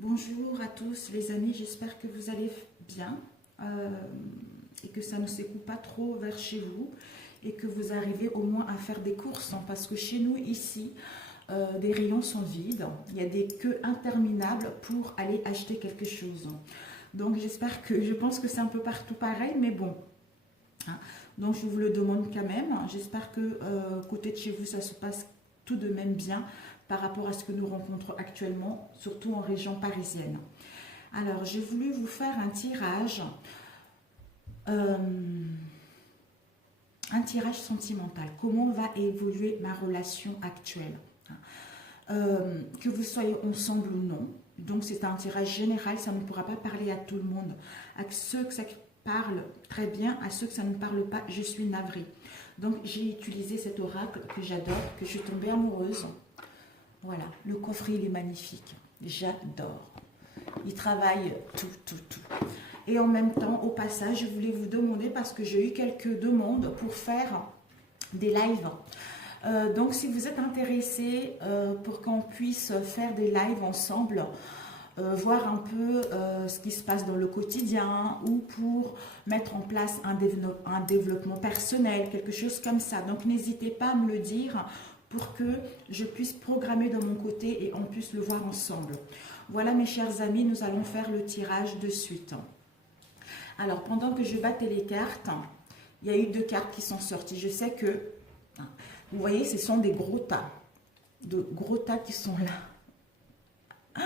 Bonjour à tous les amis, j'espère que vous allez bien et que ça ne s'écoule pas trop vers chez vous et que vous arrivez au moins à faire des courses parce que chez nous ici, des rayons sont vides, il y a des queues interminables pour aller acheter quelque chose. Donc j'espère que, je pense que c'est un peu partout pareil, mais bon. Donc je vous le demande quand même, j'espère que côté de chez vous ça se passe tout de même bien par rapport à ce que nous rencontrons actuellement, surtout en région parisienne. Alors, j'ai voulu vous faire un tirage sentimental. Comment va évoluer ma relation actuelle, que vous soyez ensemble ou non. Donc, c'est un tirage général, ça ne pourra pas parler à tout le monde. À ceux que ça parle très bien, à ceux que ça ne parle pas, je suis navrée. Donc, j'ai utilisé cet oracle que j'adore, que je suis tombée amoureuse. Voilà, le coffret, il est magnifique. J'adore. Il travaille tout. Et en même temps, au passage, je voulais vous demander, parce que j'ai eu quelques demandes pour faire des lives. Donc, si vous êtes intéressé pour qu'on puisse faire des lives ensemble, voir un peu ce qui se passe dans le quotidien ou pour mettre en place un développement personnel, quelque chose comme ça. Donc, n'hésitez pas à me le dire pour que je puisse programmer de mon côté et on puisse le voir ensemble. Voilà mes chers amis, nous allons faire le tirage de suite. Alors, pendant que je battais les cartes, il y a eu 2 cartes qui sont sorties. Je sais que, vous voyez, ce sont des gros tas. De gros tas qui sont là.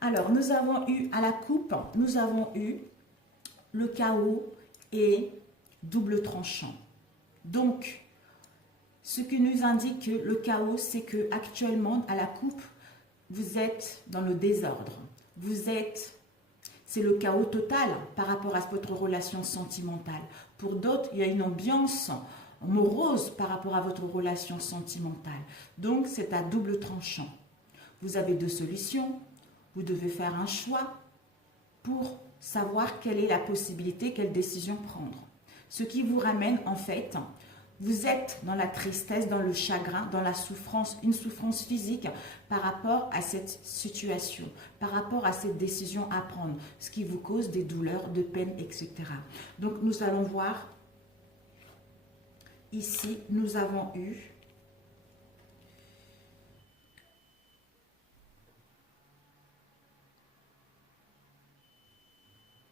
Alors, nous avons eu à la coupe, nous avons eu le chaos et double tranchant. Donc, ce qui nous indique que le chaos, c'est que actuellement à la coupe, vous êtes dans le désordre. C'est le chaos total par rapport à votre relation sentimentale. Pour d'autres, il y a une ambiance morose par rapport à votre relation sentimentale. Donc, c'est à double tranchant. Vous avez 2 solutions. Vous devez faire un choix pour savoir quelle est la possibilité, quelle décision prendre. Ce qui vous ramène en fait, vous êtes dans la tristesse, dans le chagrin, dans la souffrance, une souffrance physique par rapport à cette situation, par rapport à cette décision à prendre, ce qui vous cause des douleurs, de peine, etc. Donc nous allons voir, ici nous avons eu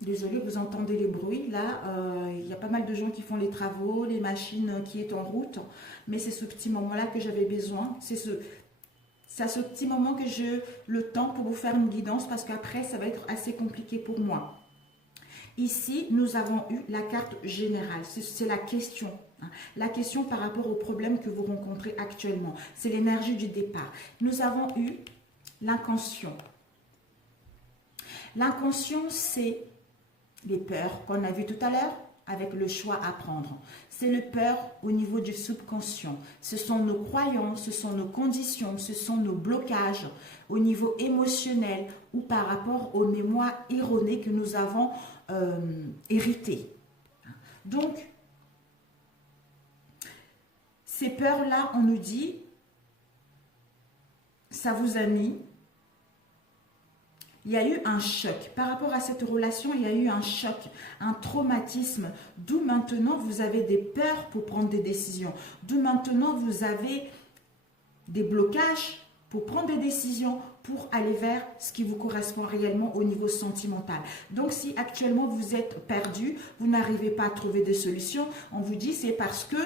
désolée, vous entendez les bruits. Là, il y a pas mal de gens qui font les travaux, les machines qui est en route. Mais c'est ce petit moment-là que j'avais besoin. C'est à ce petit moment que j'ai le temps pour vous faire une guidance parce qu'après, ça va être assez compliqué pour moi. Ici, nous avons eu la carte générale. C'est la question. La question par rapport aux problèmes que vous rencontrez actuellement. C'est l'énergie du départ. Nous avons eu l'inconscient. L'inconscient, c'est les peurs qu'on a vues tout à l'heure avec le choix à prendre. C'est le peur au niveau du subconscient. Ce sont nos croyances, ce sont nos conditions, ce sont nos blocages au niveau émotionnel ou par rapport aux mémoires erronées que nous avons héritées. Donc, ces peurs-là, on nous dit, ça vous a mis. Il y a eu un choc. Par rapport à cette relation, il y a eu un choc, un traumatisme. D'où maintenant, vous avez des peurs pour prendre des décisions. D'où maintenant, vous avez des blocages pour prendre des décisions, pour aller vers ce qui vous correspond réellement au niveau sentimental. Donc, si actuellement, vous êtes perdu, vous n'arrivez pas à trouver des solutions, on vous dit c'est parce que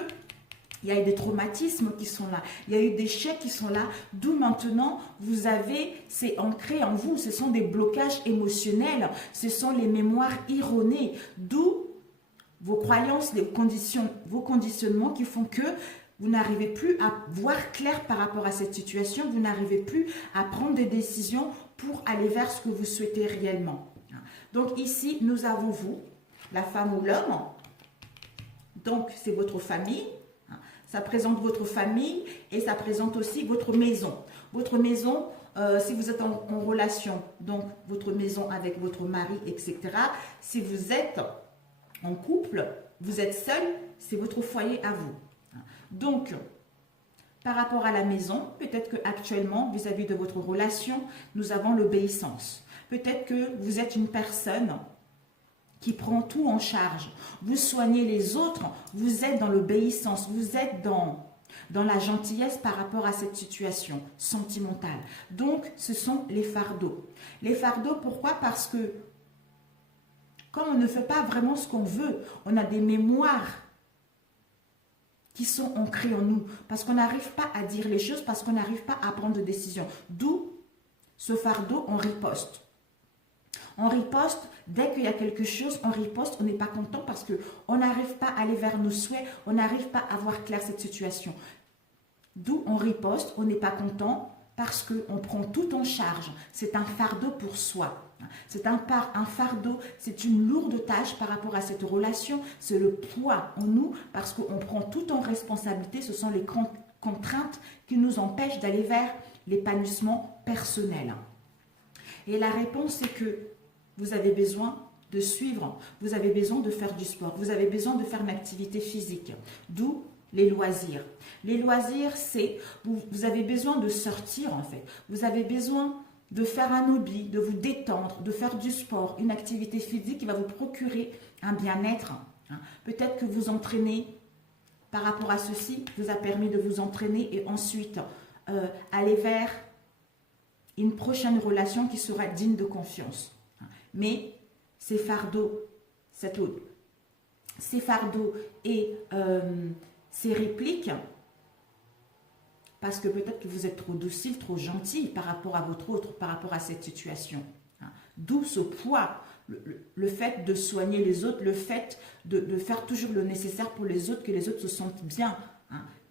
il y a eu des traumatismes qui sont là. Il y a eu des chèques qui sont là. D'où maintenant, vous avez, c'est ancré en vous. Ce sont des blocages émotionnels. Ce sont les mémoires erronées. D'où vos croyances, vos conditionnements qui font que vous n'arrivez plus à voir clair par rapport à cette situation. Vous n'arrivez plus à prendre des décisions pour aller vers ce que vous souhaitez réellement. Donc ici, nous avons vous, la femme ou l'homme. Donc, c'est votre famille. Ça présente votre famille et ça présente aussi votre maison. Votre maison, si vous êtes en relation, donc votre maison avec votre mari, etc. Si vous êtes en couple, vous êtes seul, c'est votre foyer à vous. Donc, Par rapport à la maison, peut-être qu'actuellement, vis-à-vis de votre relation, nous avons l'obéissance. Peut-être que vous êtes une personne qui prend tout en charge. Vous soignez les autres, vous êtes dans l'obéissance, vous êtes dans la gentillesse par rapport à cette situation sentimentale. Donc, ce sont les fardeaux. Les fardeaux, pourquoi? Parce que quand on ne fait pas vraiment ce qu'on veut, on a des mémoires qui sont ancrées en nous, parce qu'on n'arrive pas à dire les choses, parce qu'on n'arrive pas à prendre de décision. D'où ce fardeau, on riposte. On riposte, dès qu'il y a quelque chose, on riposte, on n'est pas content parce qu'on n'arrive pas à aller vers nos souhaits, on n'arrive pas à voir clair cette situation. D'où on riposte, on n'est pas content parce qu'on prend tout en charge. C'est un fardeau pour soi. C'est un fardeau, c'est une lourde tâche par rapport à cette relation. C'est le poids en nous parce qu'on prend tout en responsabilité. Ce sont les contraintes qui nous empêchent d'aller vers l'épanouissement personnel. Et la réponse, c'est que vous avez besoin de suivre, vous avez besoin de faire du sport, vous avez besoin de faire une activité physique, d'où les loisirs. Les loisirs, c'est, vous avez besoin de sortir en fait, vous avez besoin de faire un hobby, de vous détendre, de faire du sport, une activité physique qui va vous procurer un bien-être. Peut-être que vous entraînez par rapport à ceci, vous a permis de vous entraîner et ensuite aller vers une prochaine relation qui sera digne de confiance. Mais ces fardeaux, ces fardeaux et ces répliques, parce que peut-être que vous êtes trop docile, trop gentil par rapport à votre autre, par rapport à cette situation. D'où ce poids, le fait de soigner les autres, le fait de faire toujours le nécessaire pour les autres, que les autres se sentent bien.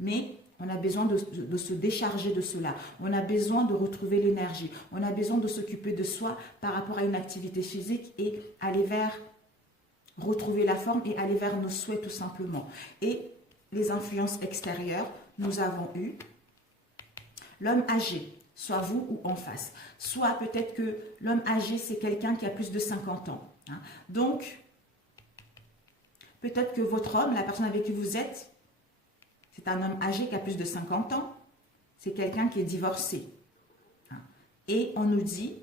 Mais on a besoin de se décharger de cela. On a besoin de retrouver l'énergie. On a besoin de s'occuper de soi par rapport à une activité physique et aller vers, retrouver la forme et aller vers nos souhaits tout simplement. Et les influences extérieures, nous avons eu l'homme âgé, soit vous ou en face. Soit peut-être que l'homme âgé, c'est quelqu'un qui a plus de 50 ans. Donc, peut-être que votre homme, la personne avec qui vous êtes, c'est un homme âgé qui a plus de 50 ans. C'est quelqu'un qui est divorcé. Et on nous dit,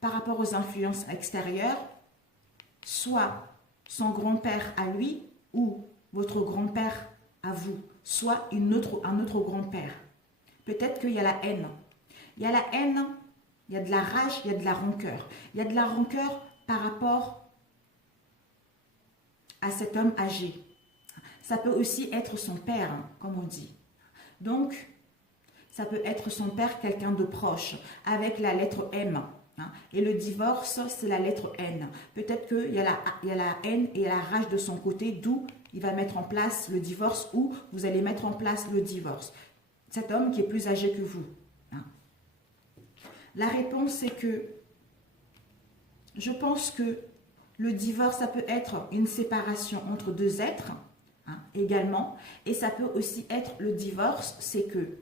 par rapport aux influences extérieures, soit son grand-père à lui ou votre grand-père à vous, soit un autre grand-père. Peut-être qu'il y a la haine. Il y a la haine, il y a de la rage, il y a de la rancœur. Il y a de la rancœur par rapport à cet homme âgé. Ça peut aussi être son père, comme on dit. Donc, ça peut être son père, quelqu'un de proche, avec la lettre M. Et le divorce, c'est la lettre N. Peut-être qu'il y a la haine et la rage de son côté, d'où il va mettre en place le divorce ou vous allez mettre en place le divorce. Cet homme qui est plus âgé que vous. La réponse, c'est que je pense que le divorce, ça peut être une séparation entre deux êtres, également. Et ça peut aussi être le divorce, c'est que,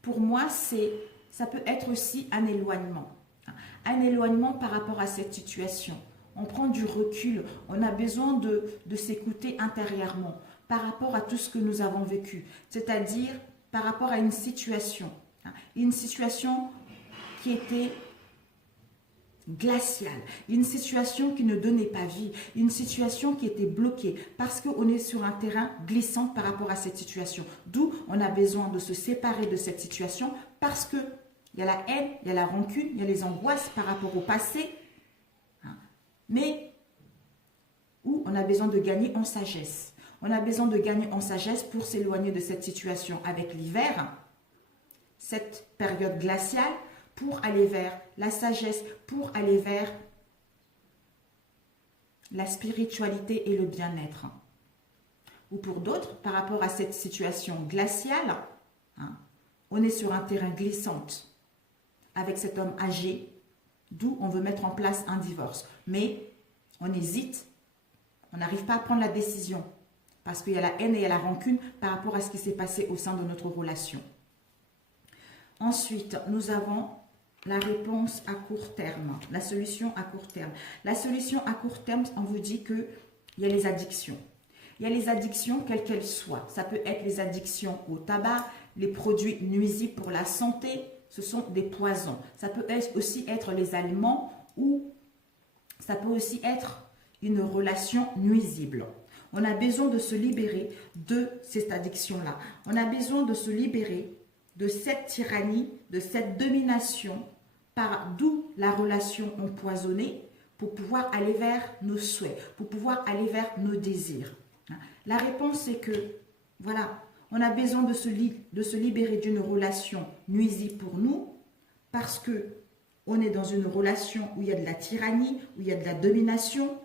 pour moi, ça peut être aussi un éloignement. Un éloignement par rapport à cette situation. On prend du recul, on a besoin de s'écouter intérieurement par rapport à tout ce que nous avons vécu. C'est-à-dire par rapport à une situation qui était glaciale, une situation qui ne donnait pas vie, une situation qui était bloquée parce qu'on est sur un terrain glissant par rapport à cette situation. D'où on a besoin de se séparer de cette situation parce que il y a la haine, il y a la rancune, il y a les angoisses par rapport au passé, mais où on a besoin de gagner en sagesse. On a besoin de gagner en sagesse pour s'éloigner de cette situation avec l'hiver, cette période glaciale, pour aller vers la sagesse, pour aller vers la spiritualité et le bien-être. Ou pour d'autres, par rapport à cette situation glaciale, on est sur un terrain glissant avec cet homme âgé, d'où on veut mettre en place un divorce. Mais on hésite, on n'arrive pas à prendre la décision parce qu'il y a la haine et il y a la rancune par rapport à ce qui s'est passé au sein de notre relation. Ensuite, nous avons la réponse à court terme, la solution à court terme. La solution à court terme, on vous dit qu'il y a les addictions. Il y a les addictions, quelles qu'elles soient. Ça peut être les addictions au tabac, les produits nuisibles pour la santé, ce sont des poisons. Ça peut aussi être les aliments ou ça peut aussi être une relation nuisible. On a besoin de se libérer de cette addiction-là. On a besoin de se libérer de cette tyrannie, de cette domination, d'où la relation empoisonnée, pour pouvoir aller vers nos souhaits, pour pouvoir aller vers nos désirs. La réponse est que, voilà, on a besoin de se libérer d'une relation nuisible pour nous, parce que on est dans une relation où il y a de la tyrannie, où il y a de la domination,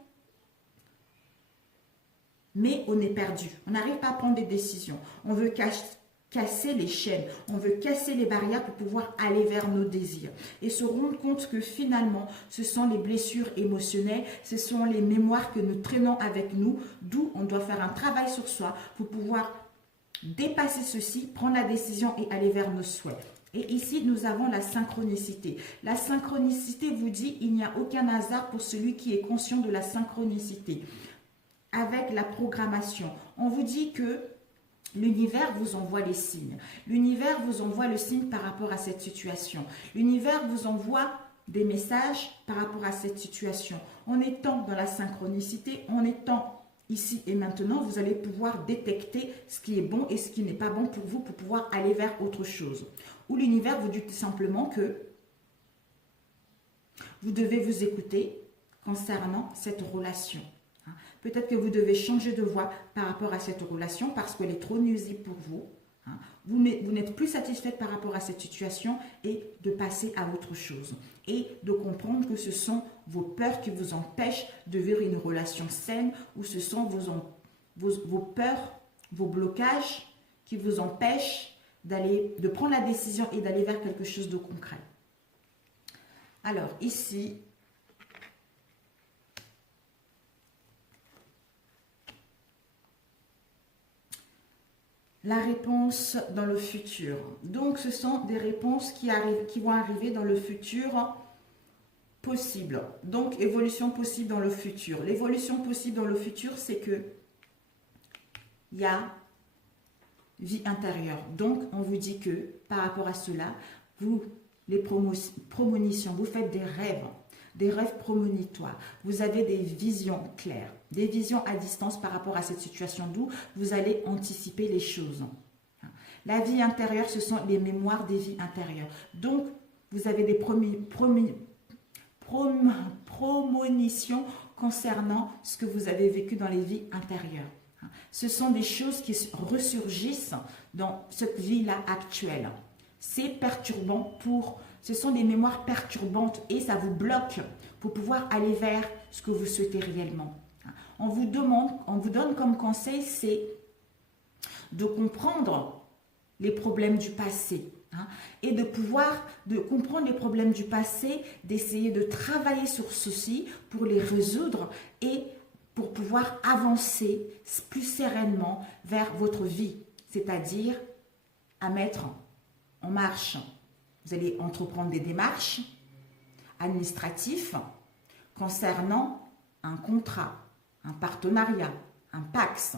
mais on est perdu. On n'arrive pas à prendre des décisions. On veut casser les chaînes, on veut casser les barrières pour pouvoir aller vers nos désirs. Et se rendre compte que finalement, ce sont les blessures émotionnelles, ce sont les mémoires que nous traînons avec nous, d'où on doit faire un travail sur soi pour pouvoir dépasser ceci, prendre la décision et aller vers nos souhaits. Et ici, nous avons la synchronicité. La synchronicité vous dit, il n'y a aucun hasard pour celui qui est conscient de la synchronicité. Avec la programmation, on vous dit que l'univers vous envoie les signes. L'univers vous envoie le signe par rapport à cette situation. L'univers vous envoie des messages par rapport à cette situation. En étant dans la synchronicité, en étant ici et maintenant, vous allez pouvoir détecter ce qui est bon et ce qui n'est pas bon pour vous pour pouvoir aller vers autre chose. Ou l'univers vous dit tout simplement que vous devez vous écouter concernant cette relation. Peut-être que vous devez changer de voie par rapport à cette relation parce qu'elle est trop nuisible pour vous. Vous n'êtes plus satisfait par rapport à cette situation et de passer à autre chose. Et de comprendre que ce sont vos peurs qui vous empêchent de vivre une relation saine ou ce sont vos peurs, vos blocages qui vous empêchent de prendre la décision et d'aller vers quelque chose de concret. Alors ici, la réponse dans le futur. Donc, ce sont des réponses qui vont arriver dans le futur possible. Donc, évolution possible dans le futur. L'évolution possible dans le futur, c'est que il y a vie intérieure. Donc, on vous dit que par rapport à cela, vous, les promonitions, vous faites des rêves prémonitoires. Vous avez des visions claires, des visions à distance par rapport à cette situation, d'où vous allez anticiper les choses. La vie intérieure, ce sont les mémoires des vies intérieures. Donc, vous avez des promonitions concernant ce que vous avez vécu dans les vies intérieures. Ce sont des choses qui ressurgissent dans cette vie-là actuelle. C'est perturbant ce sont des mémoires perturbantes et ça vous bloque pour pouvoir aller vers ce que vous souhaitez réellement. On vous donne comme conseil, c'est de comprendre les problèmes du passé. Et de comprendre les problèmes du passé, d'essayer de travailler sur ceci pour les résoudre et pour pouvoir avancer plus sereinement vers votre vie, c'est-à-dire à mettre en marche. Vous allez entreprendre des démarches administratives concernant un contrat, un partenariat, un PACS.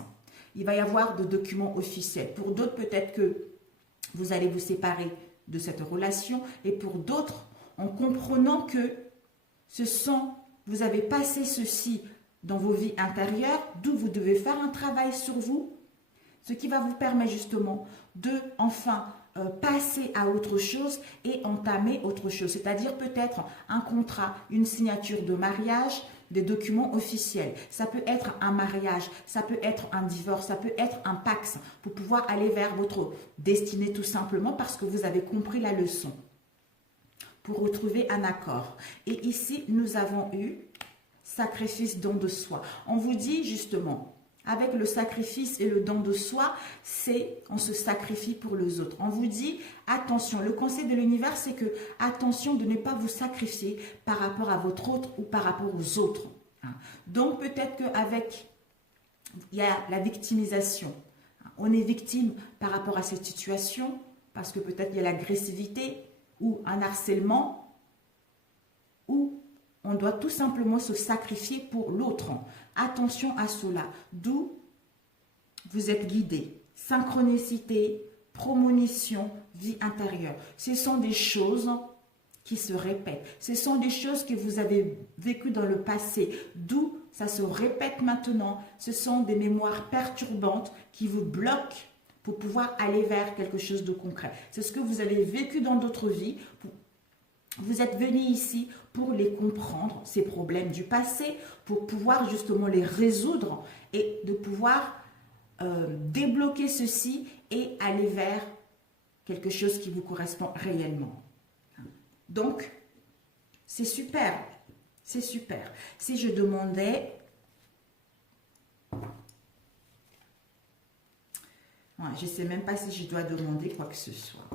Il va y avoir des documents officiels. Pour d'autres, peut-être que vous allez vous séparer de cette relation et pour d'autres, en comprenant que vous avez passé ceci dans vos vies intérieures, d'où vous devez faire un travail sur vous, ce qui va vous permettre justement de enfin passer à autre chose et entamer autre chose, c'est-à-dire peut-être un contrat, une signature de mariage, des documents officiels. Ça peut être un mariage, ça peut être un divorce, ça peut être un PACS pour pouvoir aller vers votre destinée tout simplement parce que vous avez compris la leçon pour retrouver un accord. Et ici, nous avons eu sacrifice, don de soi. On vous dit justement, avec le sacrifice et le don de soi, on se sacrifie pour les autres. On vous dit, attention, le conseil de l'univers, c'est que, attention de ne pas vous sacrifier par rapport à votre autre ou par rapport aux autres. Donc, peut-être il y a la victimisation. On est victime par rapport à cette situation, parce que peut-être il y a l'agressivité ou un harcèlement, ou on doit tout simplement se sacrifier pour l'autre. Attention à cela. D'où vous êtes guidé. Synchronicité, promotion, vie intérieure. Ce sont des choses qui se répètent. Ce sont des choses que vous avez vécues dans le passé, d'où ça se répète maintenant. Ce sont des mémoires perturbantes qui vous bloquent pour pouvoir aller vers quelque chose de concret. C'est ce que vous avez vécu dans d'autres vies. Vous êtes venu ici pour les comprendre, ces problèmes du passé, pour pouvoir justement les résoudre et de pouvoir débloquer ceci et aller vers quelque chose qui vous correspond réellement. Donc, c'est super, c'est super. Si je demandais... Ouais, je ne sais même pas si je dois demander quoi que ce soit.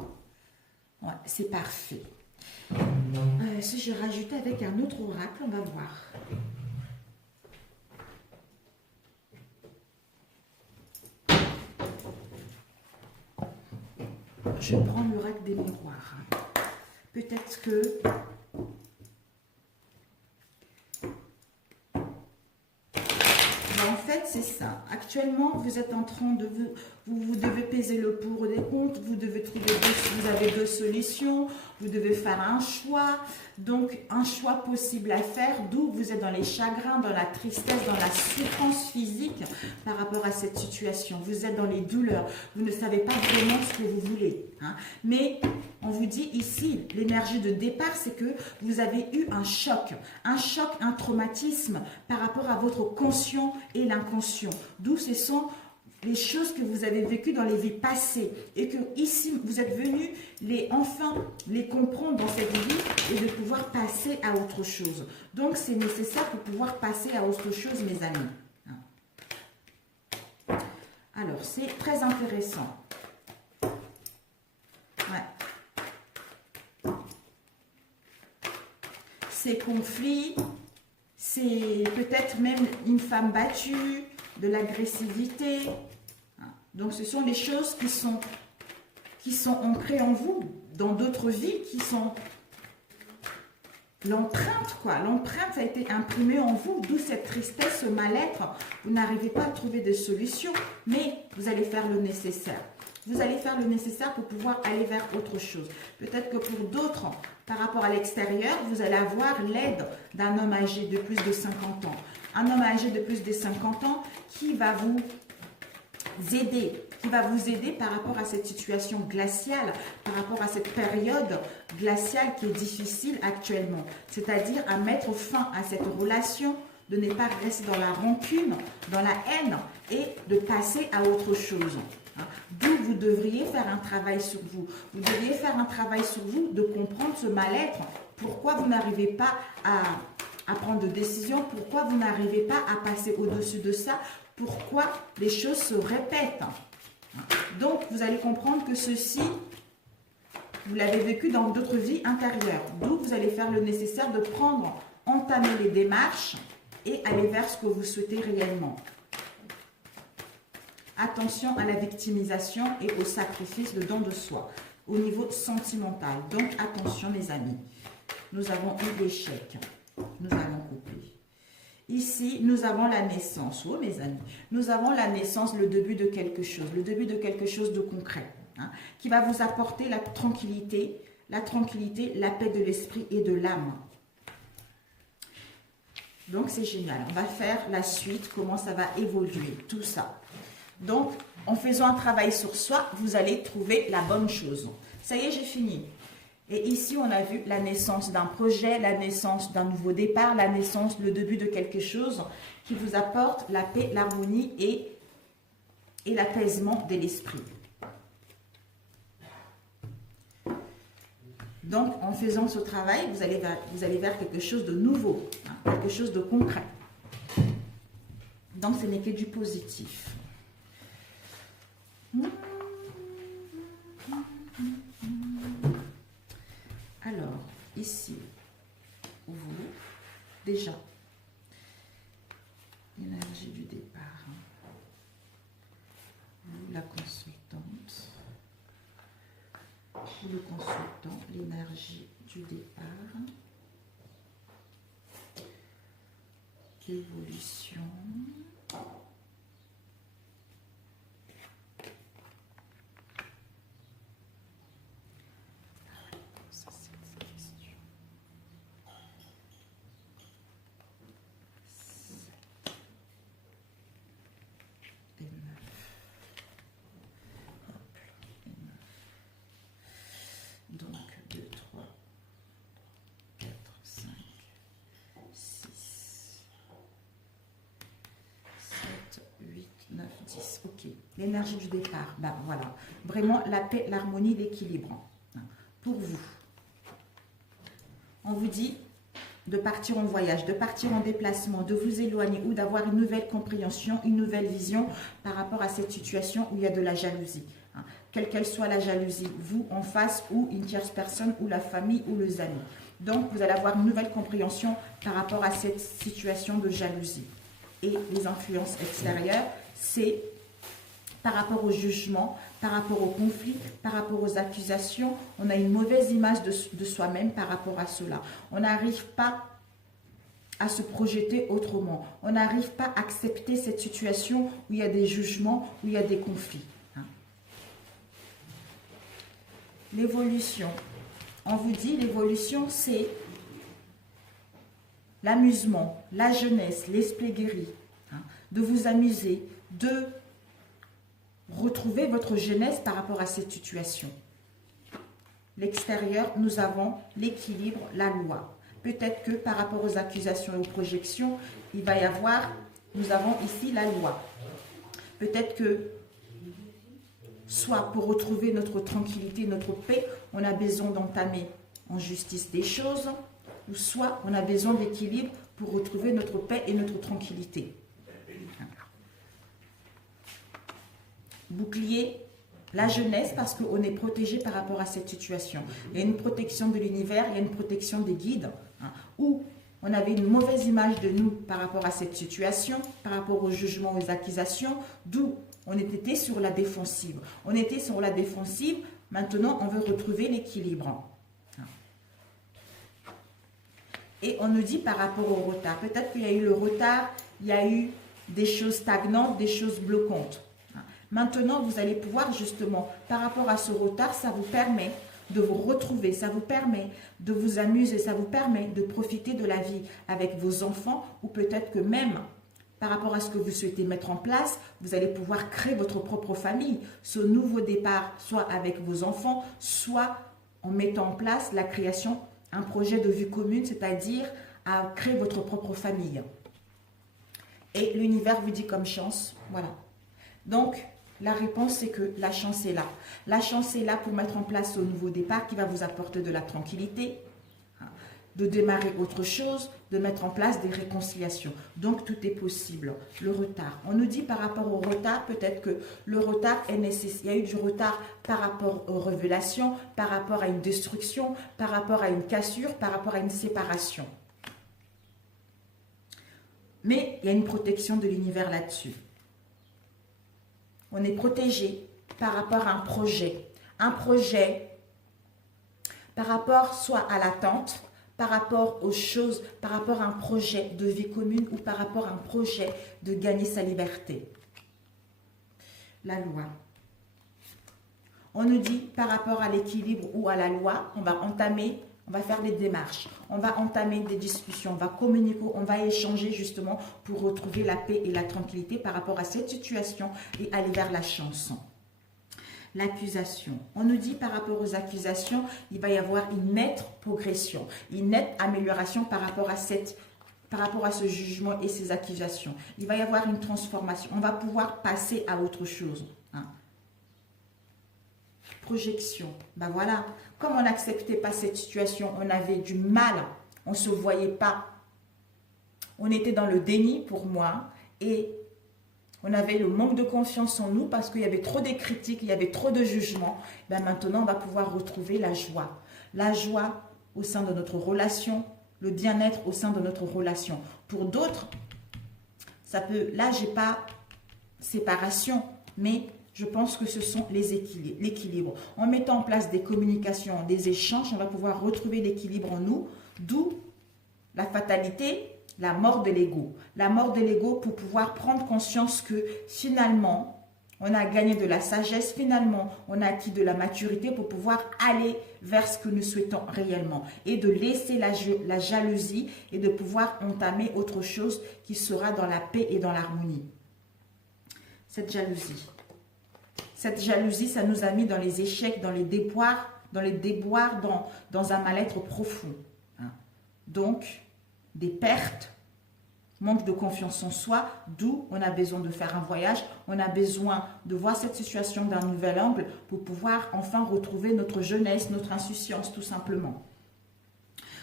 Ouais, c'est parfait. Si je rajoutais avec un autre oracle, on va voir. Je prends l'oracle des miroirs. Peut-être que... En fait, c'est ça. Actuellement, vous êtes en train de vous devez peser le pour et le contre, vous devez trouver vous avez deux solutions, vous devez faire un choix. Donc, un choix possible à faire, d'où vous êtes dans les chagrins, dans la tristesse, dans la souffrance physique par rapport à cette situation. Vous êtes dans les douleurs, vous ne savez pas vraiment ce que vous voulez. Hein. Mais on vous dit ici, l'énergie de départ, c'est que vous avez eu un choc, un traumatisme par rapport à votre conscient et l'inconscient. D'où ce sont les choses que vous avez vécues dans les vies passées et que ici, vous êtes venu enfin les comprendre dans cette vie et de pouvoir passer à autre chose. Donc, c'est nécessaire pour pouvoir passer à autre chose, mes amis. Alors, c'est très intéressant. Ouais. Ces conflits, c'est peut-être même une femme battue, de l'agressivité. Donc, ce sont des choses qui sont ancrées en vous, dans d'autres vies, qui sont l'empreinte, quoi. L'empreinte a été imprimée en vous, d'où cette tristesse, ce mal-être. Vous n'arrivez pas à trouver de solution, mais vous allez faire le nécessaire. Vous allez faire le nécessaire pour pouvoir aller vers autre chose. Peut-être que pour d'autres, par rapport à l'extérieur, vous allez avoir l'aide d'un homme âgé de plus de 50 ans. Un homme âgé de plus de 50 ans qui va vous aider par rapport à cette situation glaciale, par rapport à cette période glaciale qui est difficile actuellement. C'est-à-dire à mettre fin à cette relation, de ne pas rester dans la rancune, dans la haine et de passer à autre chose. D'où vous devriez faire un travail sur vous. Vous devriez faire un travail sur vous, de comprendre ce mal-être. Pourquoi vous n'arrivez pas à prendre de décision, pourquoi vous n'arrivez pas à passer au-dessus de ça, pourquoi les choses se répètent. Donc, vous allez comprendre que ceci, vous l'avez vécu dans d'autres vies intérieures. D'où vous allez faire le nécessaire de entamer les démarches et aller vers ce que vous souhaitez réellement. Attention à la victimisation et au sacrifice, le don de soi, au niveau sentimental. Donc, attention, mes amis. Nous avons eu l'échec. Nous allons couper. Ici, nous avons la naissance. Oh, mes amis. Nous avons la naissance, le début de quelque chose. Le début de quelque chose de concret. Qui va vous apporter la tranquillité, la paix de l'esprit et de l'âme. Donc, c'est génial. On va faire la suite, comment ça va évoluer, tout ça. Donc, en faisant un travail sur soi, vous allez trouver la bonne chose. Ça y est, j'ai fini. Et ici, on a vu la naissance d'un projet, la naissance d'un nouveau départ, la naissance, le début de quelque chose qui vous apporte la paix, l'harmonie et l'apaisement de l'esprit. Donc, en faisant ce travail, vous allez vers quelque chose de nouveau, quelque chose de concret. Donc, ce n'est que du positif. Alors, ici, vous, déjà, l'énergie du départ, vous, la consultante, ou le consultant, l'énergie du départ, l'évolution, L'énergie du départ, ben voilà. Vraiment la paix, l'harmonie, l'équilibre. Pour vous. On vous dit de partir en voyage, de partir en déplacement, de vous éloigner ou d'avoir une nouvelle compréhension, une nouvelle vision par rapport à cette situation où il y a de la jalousie. Quelle qu'elle soit la jalousie, vous en face ou une tierce personne ou la famille ou les amis. Donc, vous allez avoir une nouvelle compréhension par rapport à cette situation de jalousie. Et les influences extérieures, c'est par rapport au jugement, par rapport au conflit, par rapport aux accusations. On a une mauvaise image de soi-même par rapport à cela. On n'arrive pas à se projeter autrement. On n'arrive pas à accepter cette situation où il y a des jugements, où il y a des conflits. L'évolution. On vous dit, l'évolution, c'est l'amusement, la jeunesse, l'esprit guéri. De vous amuser, de retrouver votre jeunesse par rapport à cette situation. L'extérieur, nous avons l'équilibre, la loi. Peut-être que par rapport aux accusations et aux projections, il va y avoir, nous avons ici la loi. Peut-être que, soit pour retrouver notre tranquillité, notre paix, on a besoin d'entamer en justice des choses, ou soit on a besoin d'équilibre pour retrouver notre paix et notre tranquillité. Bouclier, la jeunesse, parce qu'on est protégé par rapport à cette situation. Il y a une protection de l'univers, il y a une protection des guides, où on avait une mauvaise image de nous par rapport à cette situation, par rapport au jugement, aux accusations, d'où on était sur la défensive. On était sur la défensive, maintenant on veut retrouver l'équilibre. Et on nous dit par rapport au retard, peut-être qu'il y a eu le retard, il y a eu des choses stagnantes, des choses bloquantes. Maintenant, vous allez pouvoir justement, par rapport à ce retard, ça vous permet de vous retrouver, ça vous permet de vous amuser, ça vous permet de profiter de la vie avec vos enfants ou peut-être que même par rapport à ce que vous souhaitez mettre en place, vous allez pouvoir créer votre propre famille. Ce nouveau départ, soit avec vos enfants, soit en mettant en place la création, un projet de vie commune, c'est-à-dire à créer votre propre famille. Et l'univers vous dit comme chance, voilà. Donc, la réponse, c'est que la chance est là. La chance est là pour mettre en place ce nouveau départ qui va vous apporter de la tranquillité, de démarrer autre chose, de mettre en place des réconciliations. Donc, tout est possible. Le retard. On nous dit par rapport au retard, peut-être que le retard est nécessaire. Il y a eu du retard par rapport aux révélations, par rapport à une destruction, par rapport à une cassure, par rapport à une séparation. Mais il y a une protection de l'univers là-dessus. On est protégé par rapport à un projet par rapport soit à l'attente, par rapport aux choses, par rapport à un projet de vie commune ou par rapport à un projet de gagner sa liberté. La loi. On nous dit par rapport à l'équilibre ou à la loi, on va faire des démarches, on va entamer des discussions, on va communiquer, on va échanger justement pour retrouver la paix et la tranquillité par rapport à cette situation et aller vers la chance. L'accusation. On nous dit par rapport aux accusations, il va y avoir une nette progression, une nette amélioration par rapport à ce jugement et ces accusations. Il va y avoir une transformation. On va pouvoir passer à autre chose. Projection. Ben voilà. Comme on n'acceptait pas cette situation, on avait du mal, on ne se voyait pas. On était dans le déni pour moi et on avait le manque de confiance en nous parce qu'il y avait trop de critiques, il y avait trop de jugements. Ben maintenant, on va pouvoir retrouver la joie. La joie au sein de notre relation, le bien-être au sein de notre relation. Pour d'autres, ça peut, là, j'ai pas séparation, mais je pense que ce sont l'équilibre. En mettant en place des communications, des échanges, on va pouvoir retrouver l'équilibre en nous, d'où la fatalité, la mort de l'ego. La mort de l'ego pour pouvoir prendre conscience que finalement, on a gagné de la sagesse, finalement, on a acquis de la maturité pour pouvoir aller vers ce que nous souhaitons réellement et de laisser la jalousie et de pouvoir entamer autre chose qui sera dans la paix et dans l'harmonie. Cette jalousie, ça nous a mis dans les échecs, dans les déboires, dans un mal-être profond. Donc, des pertes manque de confiance en soi, d'où on a besoin de faire un voyage, on a besoin de voir cette situation d'un nouvel angle pour pouvoir enfin retrouver notre jeunesse, notre insouciance tout simplement.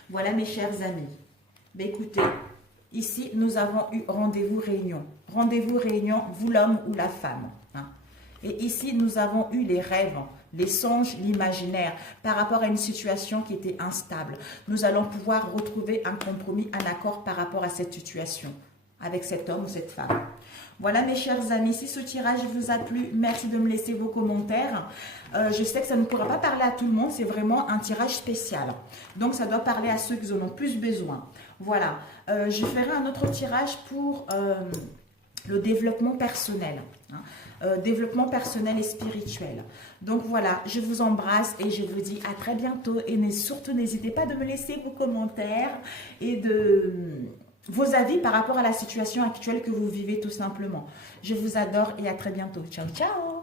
Voilà mes chers amis. Ben, écoutez, ici nous avons eu rendez-vous réunion. Rendez-vous réunion, vous l'homme ou la femme. Hein. Et ici nous avons eu les rêves, les songes, l'imaginaire par rapport à une situation qui était instable. Nous allons pouvoir retrouver un compromis, un accord par rapport à cette situation avec cet homme ou cette femme. Voilà mes chers amis, si ce tirage vous a plu, merci de me laisser vos commentaires. Je sais que ça ne pourra pas parler à tout le monde, c'est vraiment un tirage spécial. Donc ça doit parler à ceux qui en ont plus besoin. Voilà, je ferai un autre tirage pour le développement personnel. Hein. Développement personnel et spirituel. Donc voilà, je vous embrasse et je vous dis à très bientôt. Et surtout, n'hésitez pas de me laisser vos commentaires et vos avis par rapport à la situation actuelle que vous vivez tout simplement. Je vous adore et à très bientôt. Ciao, ciao!